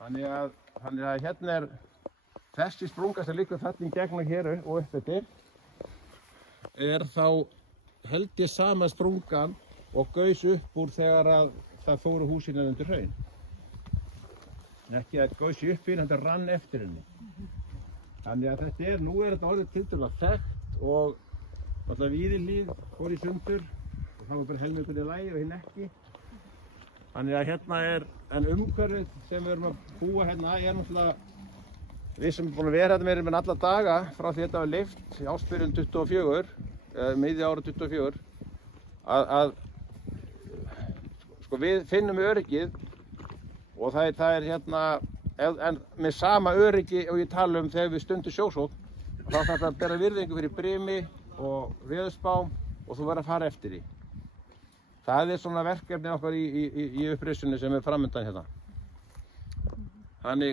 Þannig að hérna þessi sprunga sem liggur þarna í gegnum hér og upp eftir þá held ég sama sprungan og gaus upp úr þegar að það fóru húsinu undir hraun. Ekki að gaus upp í, þetta rann eftir henni. Þannig að nú er þetta orðið tiltölulega þekkt og alltaf Víðihlíð fór í sundur og það var bara helmingurinn í lagi og hinn ekki. Þannig að hérna en umhverfið sem við erum að búa hérna náttúrulega við sem erum búin að vera hérna meira en alla daga frá því þetta var leyft í ársbyrjun 24, miðja ára 24, að sko við finnum öryggið og það er hérna, en með sama öryggi og ég tala um þegar við stundum sjósókn, þá þarf það að bera virðingu fyrir brimi og veðurspám og þú verður að fara eftir því. Það er svona verkefni okkar í upprisunni sem er fram undan hérna. Þannig